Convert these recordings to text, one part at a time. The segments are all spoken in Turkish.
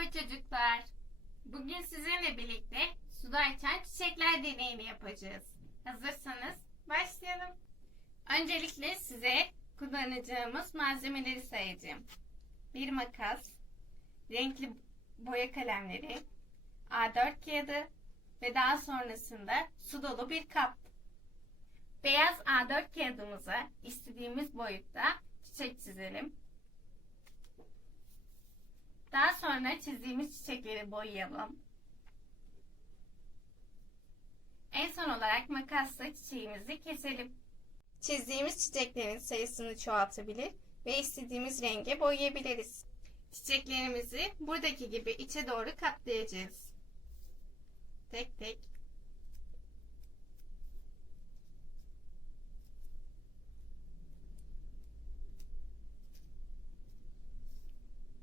Merhaba çocuklar. Bugün sizinle birlikte suda açan çiçekler deneyini yapacağız. Hazırsanız başlayalım. Öncelikle size kullanacağımız malzemeleri sayacağım. Bir makas, renkli boya kalemleri, A4 kağıdı ve daha sonrasında su dolu bir kap. Beyaz A4 kağıdımıza istediğimiz boyutta çiçek çizelim. Daha sonra çizdiğimiz çiçekleri boyayalım. En son olarak makasla çiçeğimizi keselim. Çizdiğimiz çiçeklerin sayısını çoğaltabilir ve istediğimiz renge boyayabiliriz. Çiçeklerimizi buradaki gibi içe doğru katlayacağız. Tek tek.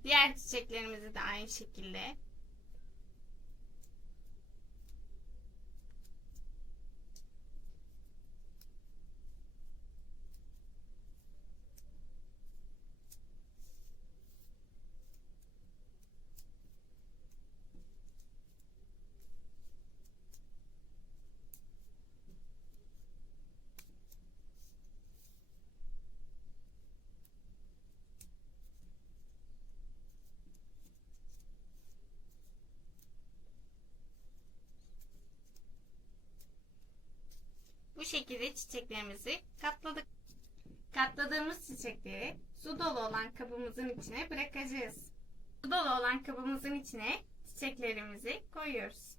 Diğer çiçeklerimizi de aynı şekilde. Şekilde çiçeklerimizi katladık. Katladığımız çiçekleri su dolu olan kabımızın içine bırakacağız. Su dolu olan kabımızın içine çiçeklerimizi koyuyoruz.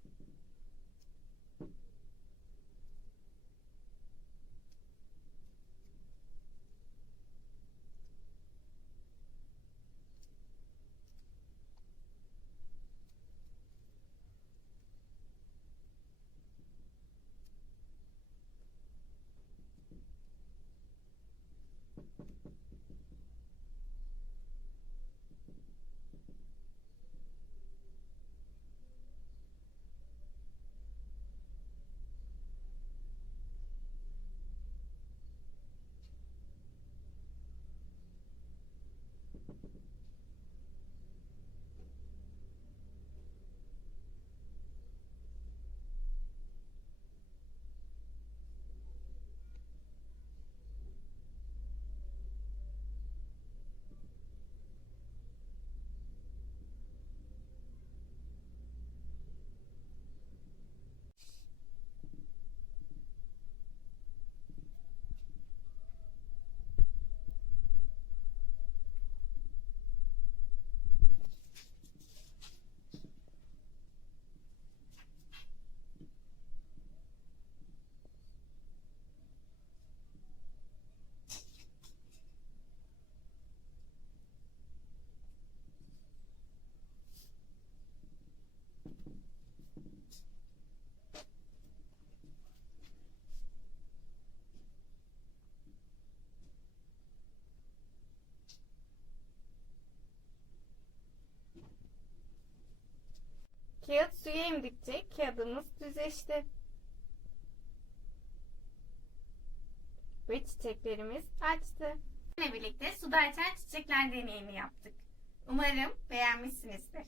Kağıt suya emdikçe kağıdımız düzleşti. Ve çiçeklerimiz açtı. Yine birlikte suda açan çiçekler deneyimi yaptık. Umarım beğenmişsinizdir.